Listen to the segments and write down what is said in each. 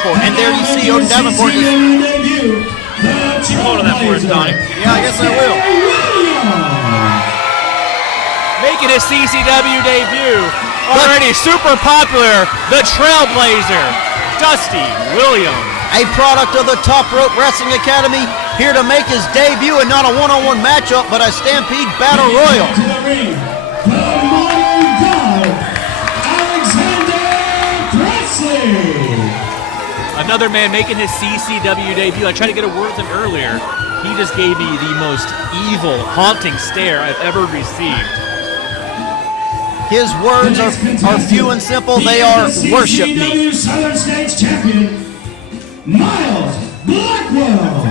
And there you see Odin Davenport. Keep hold of that for us, Donnie. Yeah, I guess I will. Making his CCW debut, already super popular, the TrailBlazer, Dusty Williams. A product of the Top Rope Wrestling Academy, here to make his debut and not a one-on-one matchup, but a Stampede Battle Royal. To the ring, the modern god, Alexander Presley. Another man making his CCW debut. I tried to get a word with him earlier. He just gave me the most evil, haunting stare I've ever received. His words are few and simple. They are, worship me. Southern States champion, Miles Blackwell.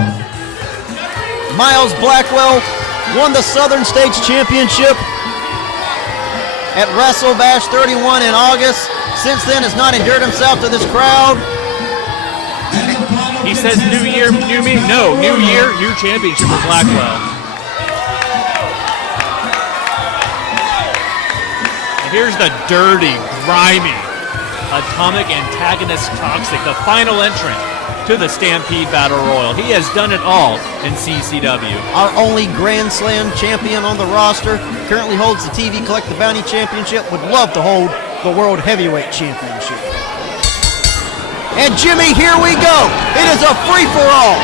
Miles Blackwell won the Southern States Championship at Wrestle Bash 31 in August. Since then has not endured himself to this crowd. He says new year, new me. No, new year, new championship for Blackwell. And here's the dirty, grimy, atomic antagonist Toxic, the final entrant to the Stampede Battle Royal. He has done it all in CCW. Our only Grand Slam champion on the roster, currently holds the TV Collect the Bounty Championship, would love to hold the World Heavyweight Championship. And Jimmy, here we go. It is a free-for-all.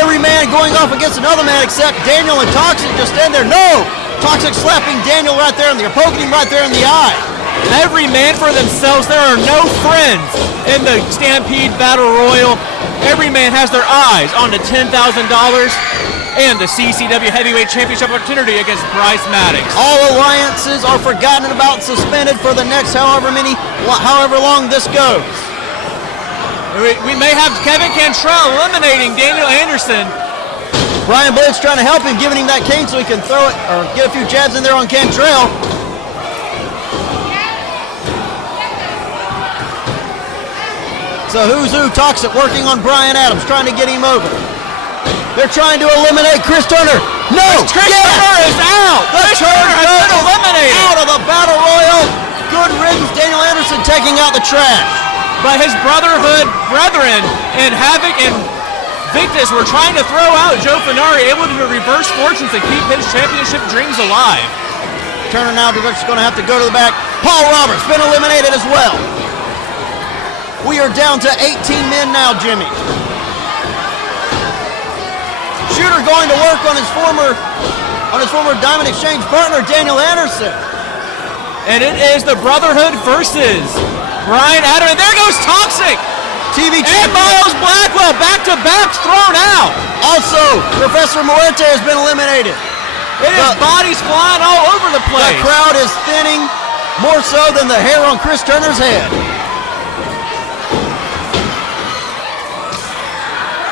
Every man going off against another man except Daniel and Toxic just stand there. No! Toxic slapping Daniel right there, and they're poking him right there in the eye. Every man for themselves. There are no friends in the Stampede Battle Royal. Every man has their eyes on the $10,000 and the CCW Heavyweight Championship opportunity against Bryce Maddox. All alliances are forgotten about, suspended for the next however long this goes. We may have Kevin Cantrell eliminating Daniel Anderson. Brian Blade's trying to help him, giving him that cane so he can throw it or get a few jabs in there on Cantrell. So who's who? Toxic working on Brian Adams, trying to get him over. They're trying to eliminate Chris Turner. No! Chris Turner is out! Chris Turner has been eliminated! Out of the Battle Royal. Good riddance, Daniel Anderson taking out the trash. But his brotherhood brethren and Havoc and Victus were trying to throw out Joe Finari, able to reverse fortunes and keep his championship dreams alive. Turner now just going to have to go to the back. Paul Roberts been eliminated as well. We are down to 18 men now, Jimmy. Shooter going to work on his former Diamond Exchange partner, Daniel Anderson. And it is the Brotherhood versus Brian Adams. And there goes Toxic. TV champion. And Miles Blackwell back-to-back thrown out. Also, Professor Muerte has been eliminated. It is bodies flying all over the place. The crowd is thinning more so than the hair on Chris Turner's head.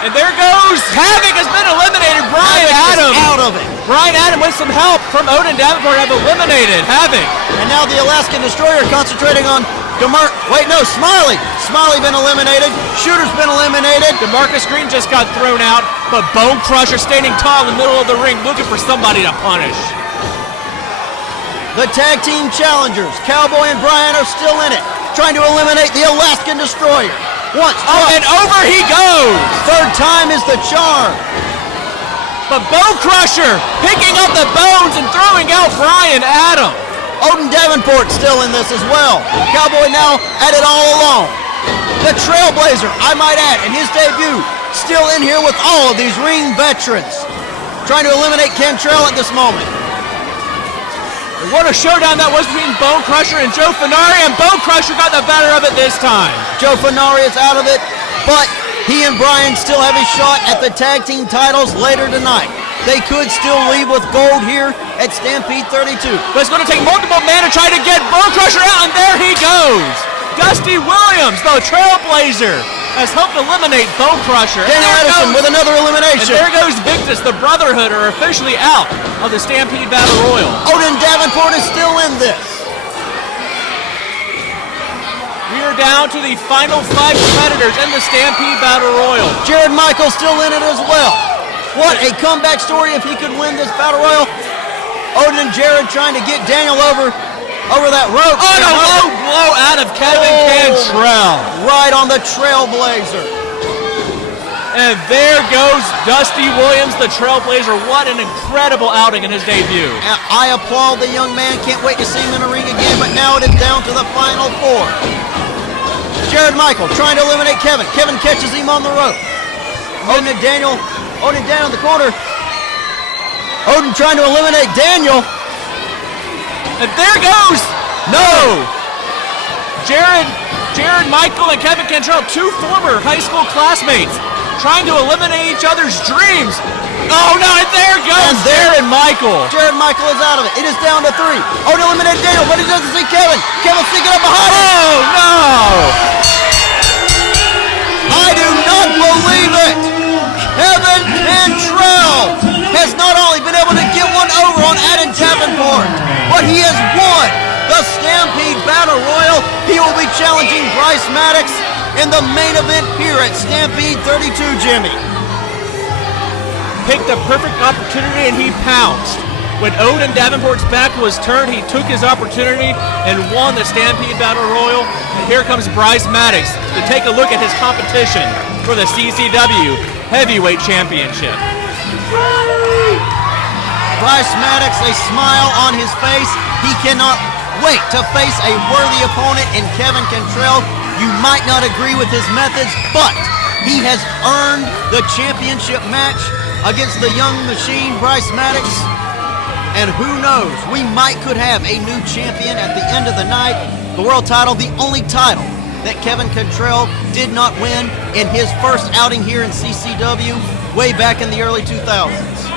And there goes Havoc has been eliminated. Brian Adams out of it. Brian Adams with some help from Odin Davenport have eliminated Havoc. And now the Alaskan Destroyer concentrating on Smiley. Smiley been eliminated. Shooter's been eliminated. DeMarcus Green just got thrown out, but Bone Crusher standing tall in the middle of the ring looking for somebody to punish. The tag team challengers, Cowboy and Brian, are still in it, trying to eliminate the Alaskan Destroyer. Once, and over he goes. Third time is the charm. But Bone Crusher picking up the bones and throwing out Brian Adams. Odin Davenport still in this as well. Cowboy now at it all alone. The TrailBlazer, I might add, in his debut, still in here with all of these ring veterans. Trying to eliminate Cantrell at this moment. And what a showdown that was between Bone Crusher and Joe Finari, and Bone Crusher got the better of it this time. Joe Finari is out of it, but he and Brian still have a shot at the tag team titles later tonight. They could still leave with gold here at Stampede 32. But it's going to take multiple men to try to get Bone Crusher out, and there he goes. Dusty Williams, the TrailBlazer, has helped eliminate Bone Crusher. Daniel Edison with another elimination. And there goes Victus. The Brotherhood are officially out of the Stampede Battle Royal. Odin Davenport is still in this. We are down to the final 5 competitors in the Stampede Battle Royal. Jared Michaels still in it as well. What a comeback story if he could win this Battle Royal. Odin and Jared trying to get Daniel over. over that rope. On a low blow out of Kevin Cantrell. Right on the TrailBlazer. And there goes Dusty Williams, the TrailBlazer. What an incredible outing in his debut. I applaud the young man. Can't wait to see him in the ring again, but now it is down to the final 4. Jared Michael trying to eliminate Kevin. Kevin catches him on the rope. Odin Daniel in the corner. Odin trying to eliminate Daniel. And there goes, no! Jared Michael and Kevin Cantrell, 2 former high school classmates, trying to eliminate each other's dreams. Oh no, and there goes Jared Michael. Jared Michael is out of it. It is down to 3. Odin eliminated Daniel, but he doesn't see Kevin. Kevin's sneaking up behind him. Oh no! I do not believe it. Kevin Cantrell has not only been able to get one over on Adam Davenport, but he has won the Stampede Battle Royal. He will be challenging Bryce Maddox in the main event here at Stampede 32, Jimmy. Picked the perfect opportunity and he pounced. When Odin Davenport's back was turned, he took his opportunity and won the Stampede Battle Royal. And here comes Bryce Maddox to take a look at his competition for the CCW Heavyweight Championship. Bryce Maddox, a smile on his face. He cannot wait to face a worthy opponent in Kevin Cantrell. You might not agree with his methods, but he has earned the championship match against the young machine, Bryce Maddox. And who knows, we could have a new champion at the end of the night. The world title, the only title that Kevin Cantrell did not win in his first outing here in CCW way back in the early 2000s.